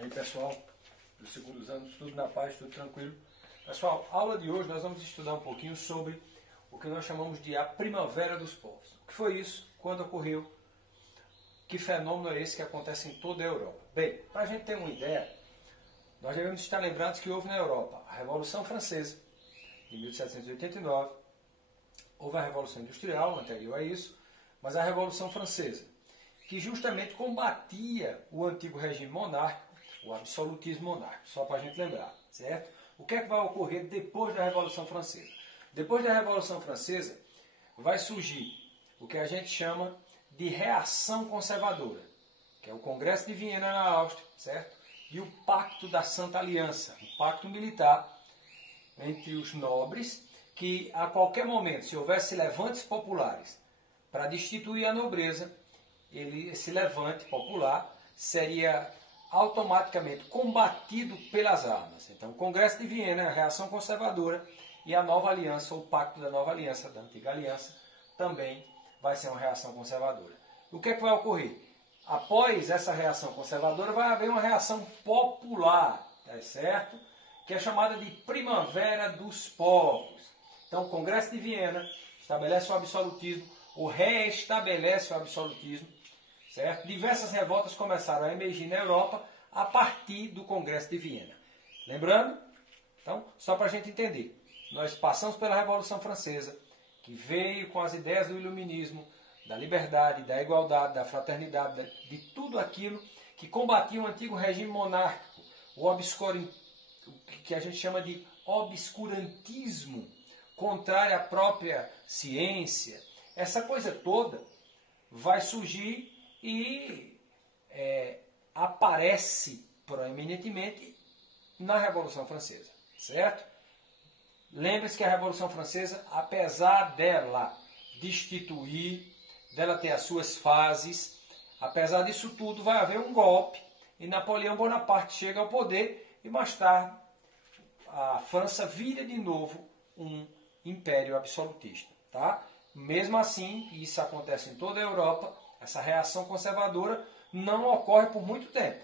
E aí, pessoal, dos segundos anos, tudo na paz, tudo tranquilo. Pessoal, a aula de hoje nós vamos estudar um pouquinho sobre o que nós chamamos de a Primavera dos Povos. O que foi isso? Quando ocorreu? Que fenômeno é esse que acontece em toda a Europa? Bem, para a gente ter uma ideia, nós devemos estar lembrados que houve na Europa a Revolução Francesa, de 1789, houve a Revolução Industrial, anterior a isso, mas a Revolução Francesa, que justamente combatia o antigo regime monárquico, o absolutismo monárquico, só para a gente lembrar, certo? O que é que vai ocorrer depois da Revolução Francesa? Depois da Revolução Francesa, vai surgir o que a gente chama de reação conservadora, que é o Congresso de Viena na Áustria, certo? E o Pacto da Santa Aliança, um pacto militar entre os nobres, que a qualquer momento, se houvesse levantes populares para destituir a nobreza, esse levante popular seria automaticamente combatido pelas armas. Então, o Congresso de Viena, a reação conservadora, e a nova aliança, ou o Pacto da Nova Aliança, da Antiga Aliança, também vai ser uma reação conservadora. O que é que vai ocorrer? Após essa reação conservadora, vai haver uma reação popular, tá certo? Que é chamada de Primavera dos Povos. Então, o Congresso de Viena estabelece o absolutismo, ou reestabelece o absolutismo, certo? Diversas revoltas começaram a emergir na Europa a partir do Congresso de Viena. Lembrando? Então, só para a gente entender, nós passamos pela Revolução Francesa, que veio com as ideias do iluminismo, da liberdade, da igualdade, da fraternidade, de tudo aquilo que combatia o antigo regime monárquico, o que a gente chama de obscurantismo, contrário à própria ciência. Essa coisa toda vai surgir e aparece proeminentemente na Revolução Francesa, certo? Lembre-se que a Revolução Francesa, apesar dela destituir, dela ter as suas fases, apesar disso tudo, vai haver um golpe e Napoleão Bonaparte chega ao poder e mais tarde a França vira de novo um império absolutista, tá? Mesmo assim, isso acontece em toda a Europa, essa reação conservadora não ocorre por muito tempo.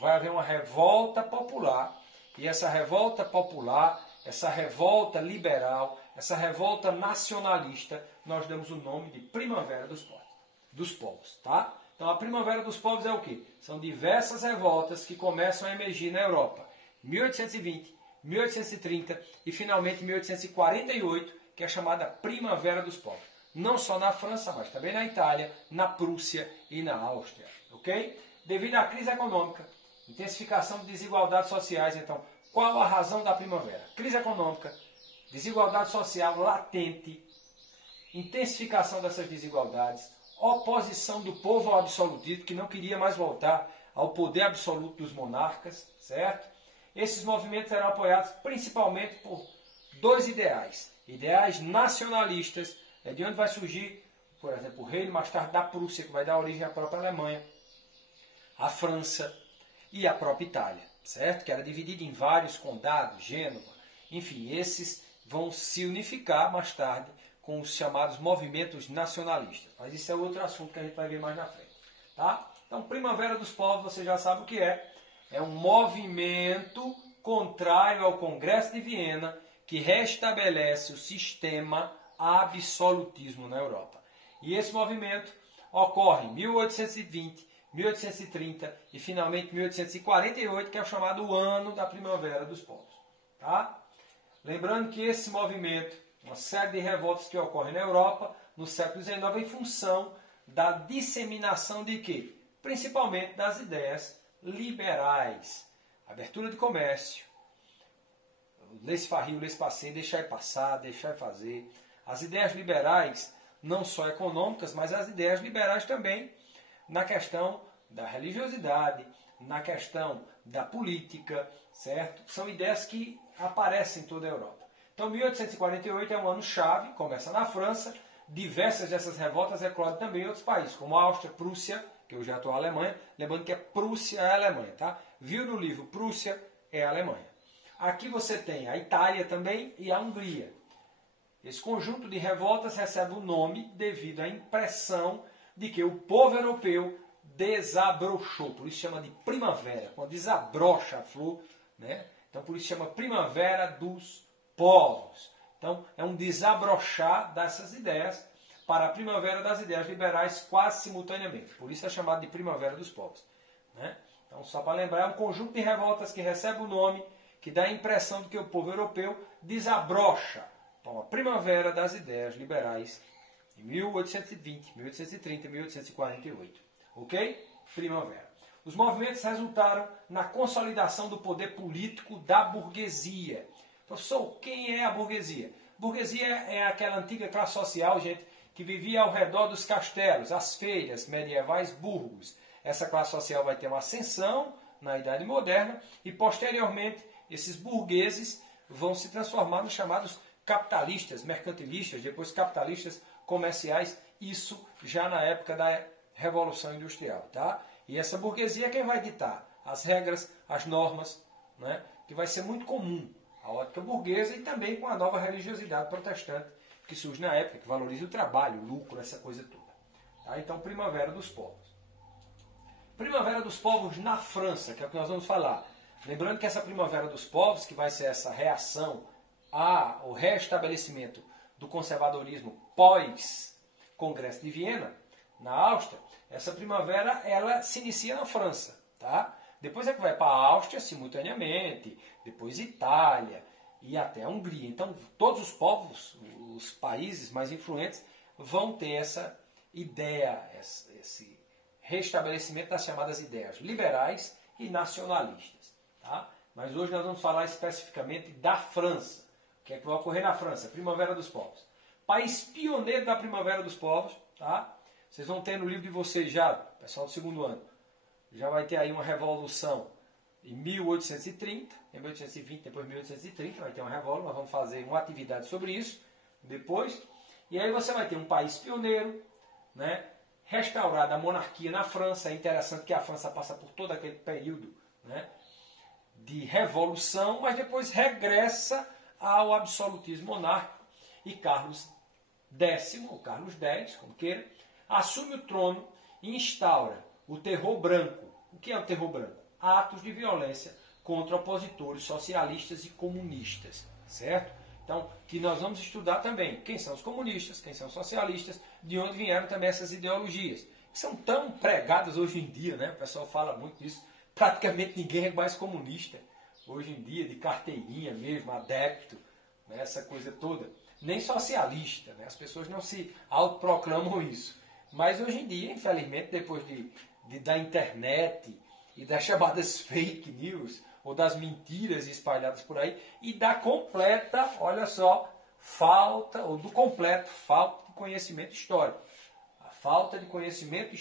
Vai haver uma revolta popular, e essa revolta popular, essa revolta liberal, essa revolta nacionalista, nós damos o nome de Primavera dos Povos, tá? Então a Primavera dos Povos é o quê? São diversas revoltas que começam a emergir na Europa. 1820, 1830 e finalmente 1848, que é chamada Primavera dos Povos. Não só na França, mas também na Itália, na Prússia e na Áustria. Ok? Devido à crise econômica, intensificação de desigualdades sociais, então, qual a razão da primavera? Crise econômica, desigualdade social latente, intensificação dessas desigualdades, oposição do povo ao absolutismo, que não queria mais voltar ao poder absoluto dos monarcas, certo? Esses movimentos eram apoiados principalmente por dois ideais. Ideais nacionalistas, é de onde vai surgir, por exemplo, o reino mais tarde da Prússia, que vai dar origem à própria Alemanha, a França e a própria Itália, certo? Que era dividida em vários condados, Gênova, enfim, esses vão se unificar mais tarde com os chamados movimentos nacionalistas. Mas isso é outro assunto que a gente vai ver mais na frente, tá? Então, Primavera dos Povos, você já sabe o que é. É um movimento contrário ao Congresso de Viena que restabelece o sistema absolutismo na Europa. E esse movimento ocorre em 1820, 1830 e finalmente 1848, que é o chamado Ano da Primavera dos Povos. Tá? Lembrando que esse movimento, uma série de revoltas que ocorrem na Europa no século XIX, em função da disseminação de quê? Principalmente das ideias liberais. Abertura de comércio, laissez-faire, laissez-passer, deixar passar, deixar fazer. As ideias liberais, não só econômicas, mas as ideias liberais também na questão da religiosidade, na questão da política, certo? São ideias que aparecem em toda a Europa. Então, 1848 é um ano-chave, começa na França, diversas dessas revoltas eclodem também em outros países, como a Áustria, Prússia, que hoje é a atual Alemanha, lembrando que Prússia é a Alemanha, tá? Viu no livro Prússia é a Alemanha. Aqui você tem a Itália também e a Hungria. Esse conjunto de revoltas recebe o nome devido à impressão de que o povo europeu desabrochou, por isso chama de primavera, quando desabrocha a flor, né? Então por isso chama primavera dos povos. Então é um desabrochar dessas ideias para a primavera das ideias liberais quase simultaneamente. Por isso é chamado de primavera dos povos, né? Então só para lembrar, é um conjunto de revoltas que recebe o nome, que dá a impressão de que o povo europeu desabrocha para a primavera das ideias liberais em 1820, 1830 e 1848. Ok? Primavera. Os movimentos resultaram na consolidação do poder político da burguesia. Professor, quem é a burguesia? Burguesia é aquela antiga classe social, gente, que vivia ao redor dos castelos, as feiras medievais, burgos. Essa classe social vai ter uma ascensão na Idade Moderna e, posteriormente, esses burgueses vão se transformar nos chamados capitalistas, mercantilistas, depois capitalistas comerciais, isso já na época da Revolução Industrial. Tá? E essa burguesia é quem vai ditar as regras, as normas, né, que vai ser muito comum a ótica burguesa e também com a nova religiosidade protestante que surge na época, que valoriza o trabalho, o lucro, essa coisa toda. Tá? Então, Primavera dos Povos. Primavera dos Povos na França, que é o que nós vamos falar. Lembrando que essa Primavera dos Povos, que vai ser essa reação ao restabelecimento do conservadorismo pós-Congresso de Viena, na Áustria, essa primavera ela se inicia na França. Tá? Depois é que vai para a Áustria simultaneamente, depois Itália e até a Hungria. Então todos os povos, os países mais influentes, vão ter essa ideia, esse restabelecimento das chamadas ideias liberais e nacionalistas. Tá? Mas hoje nós vamos falar especificamente da França. O que é que vai ocorrer na França? Primavera dos Povos. País pioneiro da Primavera dos Povos. Tá? Vocês vão ter no livro de vocês já, pessoal do segundo ano, já vai ter aí uma revolução em 1830, em 1820, depois 1830, vai ter uma revolução, nós vamos fazer uma atividade sobre isso depois. E aí você vai ter um país pioneiro, né? Restaurada a monarquia na França. É interessante que a França passa por todo aquele período, né, de revolução, mas depois regressa ao absolutismo monárquico e Carlos X, ou Carlos X, como queira, assume o trono e instaura o terror branco. O que é o terror branco? Atos de violência contra opositores socialistas e comunistas, certo? Então, que nós vamos estudar também quem são os comunistas, quem são os socialistas, de onde vieram também essas ideologias, que são tão pregadas hoje em dia, né? O pessoal fala muito disso, praticamente ninguém é mais comunista hoje em dia, de carteirinha mesmo, adepto, né? Essa coisa toda. Nem socialista, né? As pessoas não se autoproclamam isso. Mas hoje em dia, infelizmente, depois da internet e das chamadas fake news, ou das mentiras espalhadas por aí, e da completa, olha só, falta de conhecimento histórico. A falta de conhecimento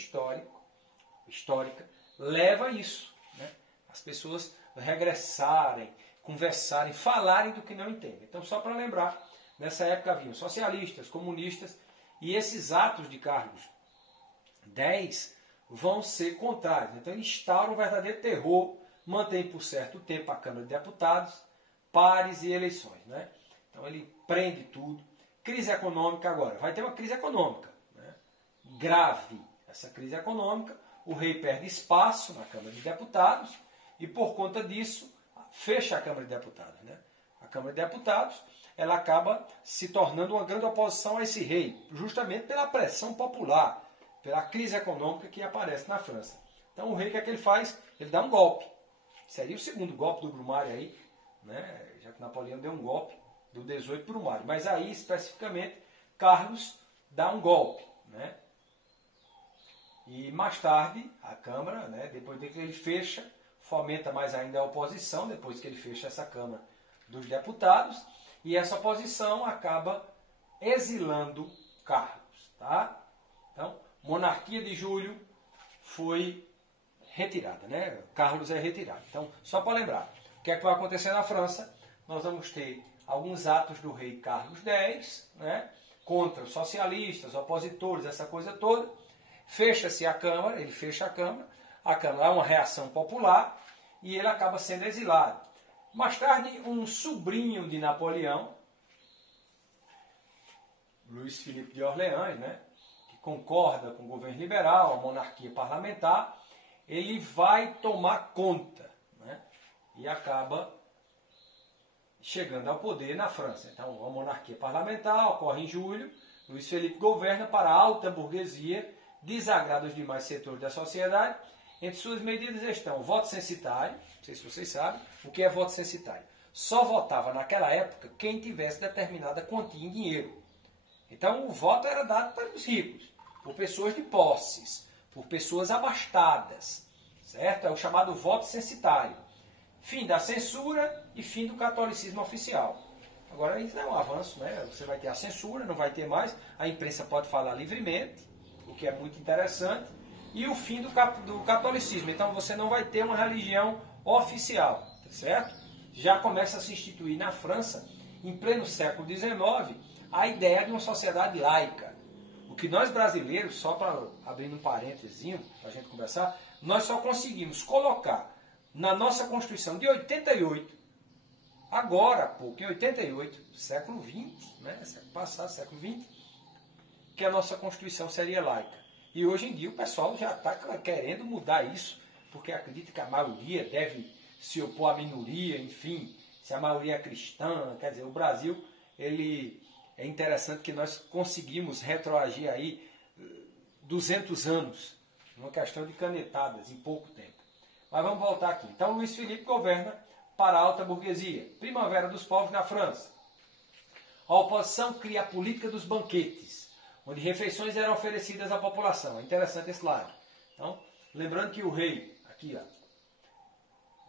histórica, leva a isso, né? As pessoas regressarem, conversarem, falarem do que não entendem. Então, só para lembrar, nessa época haviam socialistas, comunistas, e esses atos de Carlos X vão ser contrários. Então, ele instaura um verdadeiro terror, mantém por certo tempo a Câmara de Deputados, pares e eleições, né? Então ele prende tudo. Crise econômica agora. Vai ter uma crise econômica, né? Grave essa crise econômica. O rei perde espaço na Câmara de Deputados e por conta disso fecha a Câmara de Deputados, né? A Câmara de Deputados ela acaba se tornando uma grande oposição a esse rei, justamente pela pressão popular, pela crise econômica que aparece na França. Então o rei, o que é que ele faz? Ele dá um golpe. Seria o segundo golpe do Brumário aí, né? Já que Napoleão deu um golpe do 18 Brumário. Mas aí, especificamente, Carlos dá um golpe, né? E mais tarde, a Câmara, né, depois de que ele fecha, fomenta mais ainda a oposição, depois que ele fecha essa Câmara dos Deputados, e essa oposição acaba exilando Carlos. Tá? Então, monarquia de Júlio foi retirada, né? Carlos é retirado. Então, só para lembrar, o que é que vai acontecer na França? Nós vamos ter alguns atos do rei Carlos X, né? Contra os socialistas, opositores, essa coisa toda. Fecha-se a Câmara, ele fecha a Câmara é uma reação popular e ele acaba sendo exilado. Mais tarde, um sobrinho de Napoleão, Luís Filipe de Orleans, né? Que concorda com o governo liberal, a monarquia parlamentar, ele vai tomar conta, né? E acaba chegando ao poder na França. Então, a monarquia parlamentar ocorre em julho, Luís Felipe governa para a alta burguesia, desagrada os demais setores da sociedade. Entre suas medidas estão o voto censitário, não sei se vocês sabem, o que é voto censitário? Só votava naquela época quem tivesse determinada quantia em dinheiro. Então, o voto era dado para os ricos, por pessoas de posses, por pessoas abastadas, certo? É o chamado voto censitário. Fim da censura e fim do catolicismo oficial. Agora, isso é um avanço, né? Você vai ter a censura, não vai ter mais, a imprensa pode falar livremente, o que é muito interessante, e o fim do catolicismo. Então, você não vai ter uma religião oficial, certo? Já começa a se instituir na França, em pleno século XIX, a ideia de uma sociedade laica. O que nós brasileiros, só para abrir um parênteses, para a gente conversar, nós só conseguimos colocar na nossa Constituição de 88, agora há pouco, em 88, século XX, né? Século passado, século XX, que a nossa Constituição seria laica. E hoje em dia o pessoal já está querendo mudar isso, porque acredita que a maioria deve se opor à minoria, enfim, se a maioria é cristã. Quer dizer, o Brasil, ele é interessante que nós conseguimos retroagir aí 200 anos, numa questão de canetadas, em pouco tempo. Mas vamos voltar aqui. Então, Luís Felipe governa para a alta burguesia. Primavera dos povos na França. A oposição cria a política dos banquetes, onde refeições eram oferecidas à população. É interessante esse lado. Então, lembrando que o rei, aqui, ó,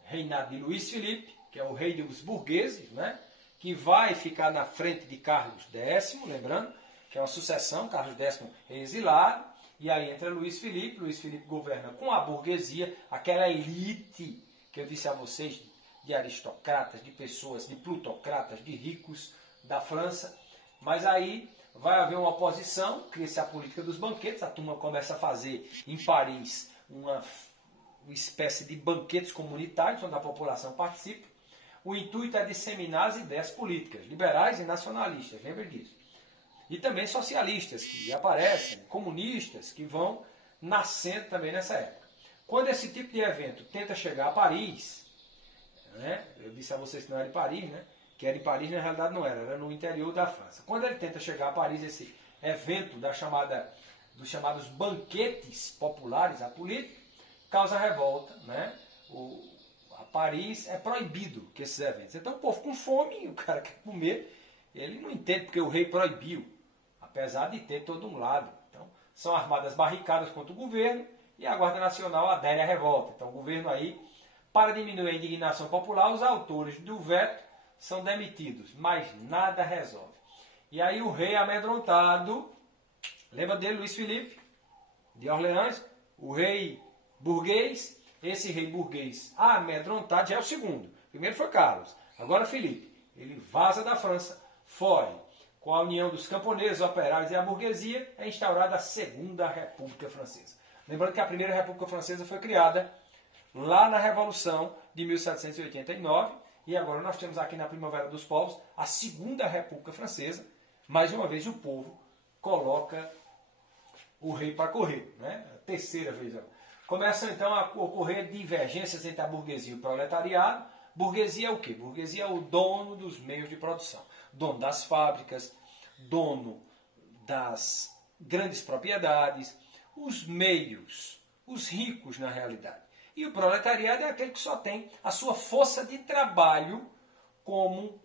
reinado de Luís Felipe, que é o rei dos burgueses, né, que vai ficar na frente de Carlos X, lembrando que é uma sucessão, Carlos X é exilado, e aí entra Luís Felipe governa com a burguesia, aquela elite que eu disse a vocês, de aristocratas, de pessoas, de plutocratas, de ricos da França. Mas aí vai haver uma oposição, cria-se a política dos banquetes, a turma começa a fazer em Paris uma espécie de banquetes comunitários, onde a população participa. O intuito é disseminar as ideias políticas, liberais e nacionalistas, lembre disso. E também socialistas que aparecem, comunistas que vão nascendo também nessa época. Quando esse tipo de evento tenta chegar a Paris, né, eu disse a vocês que não era em Paris, né, que era em Paris, na realidade não era no interior da França. Quando ele tenta chegar a Paris, esse evento dos chamados banquetes populares, a política, causa revolta, né? A Paris é proibido que esses eventos. Então o povo com fome, o cara quer comer, ele não entende porque o rei proibiu, apesar de ter todo um lado. Então são armadas barricadas contra o governo e a Guarda Nacional adere à revolta. Então o governo aí, para diminuir a indignação popular, os autores do veto são demitidos, mas nada resolve. E aí o rei amedrontado, lembra dele, Luís Felipe, de Orleans, o rei burguês, esse rei burguês amedrontado já é o segundo. Primeiro foi Carlos, agora Felipe. Ele vaza da França, foge. Com a união dos camponeses, operários e a burguesia, é instaurada a Segunda República Francesa. Lembrando que a Primeira República Francesa foi criada lá na Revolução de 1789, e agora nós temos aqui na Primavera dos Povos a Segunda República Francesa. Mais uma vez o povo coloca o rei para correr, né? A terceira vez agora. Começam então a ocorrer divergências entre a burguesia e o proletariado. Burguesia é o quê? Burguesia é o dono dos meios de produção, dono das fábricas, dono das grandes propriedades, os meios, os ricos na realidade. E o proletariado é aquele que só tem a sua força de trabalho como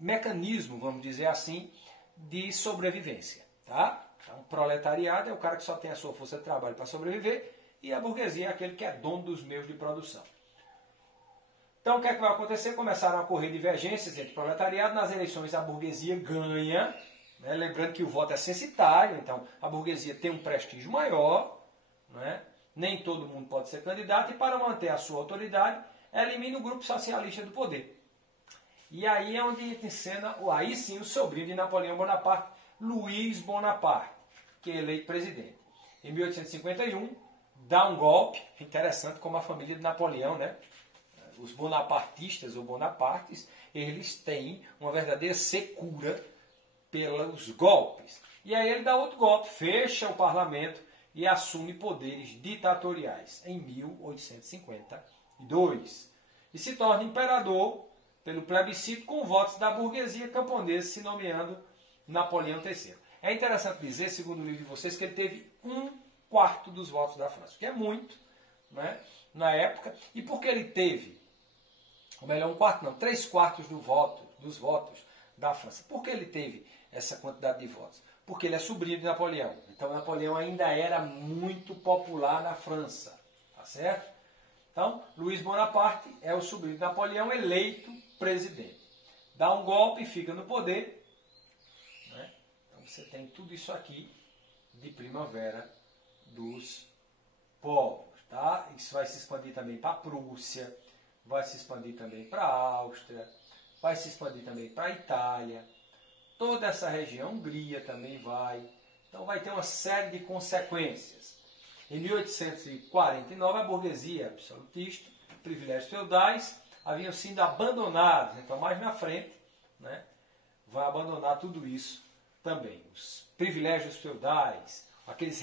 mecanismo, vamos dizer assim, de sobrevivência. Tá? Então, o proletariado é o cara que só tem a sua força de trabalho para sobreviver, e a burguesia é aquele que é dono dos meios de produção. Então, o que é que vai acontecer? Começaram a ocorrer divergências entre o proletariado. Nas eleições, a burguesia ganha, né? Lembrando que o voto é censitário, então a burguesia tem um prestígio maior, né? Nem todo mundo pode ser candidato, e para manter a sua autoridade, elimina o grupo socialista do poder. E aí é onde entra em cena, aí sim, o sobrinho de Napoleão Bonaparte, Luiz Bonaparte, que é eleito presidente. Em 1851, dá um golpe, interessante como a família de Napoleão, né? Os bonapartistas ou bonapartes, eles têm uma verdadeira secura pelos golpes. E aí ele dá outro golpe, fecha o parlamento e assume poderes ditatoriais em 1852. E se torna imperador pelo plebiscito com votos da burguesia camponesa, se nomeando Napoleão III. É interessante dizer, segundo o livro de vocês, que ele teve 1/4 dos votos da França, o que é muito, né, na época. E por que ele teve, ou melhor, 1/4 não, 3/4 dos votos da França? Por que ele teve essa quantidade de votos? Porque ele é sobrinho de Napoleão. Então Napoleão ainda era muito popular na França, tá certo? Então, Luiz Bonaparte é o sobrinho de Napoleão eleito presidente. Dá um golpe e fica no poder. Né? Então você tem tudo isso aqui de Primavera dos Povos. Tá? Isso vai se expandir também para a Prússia, vai se expandir também para a Áustria, vai se expandir também para a Itália. Toda essa região, Hungria também vai. Então vai ter uma série de consequências. Em 1849, a burguesia absolutista, privilégios feudais, haviam sido abandonados. Então, mais na frente, né, vai abandonar tudo isso também. Os privilégios feudais, aqueles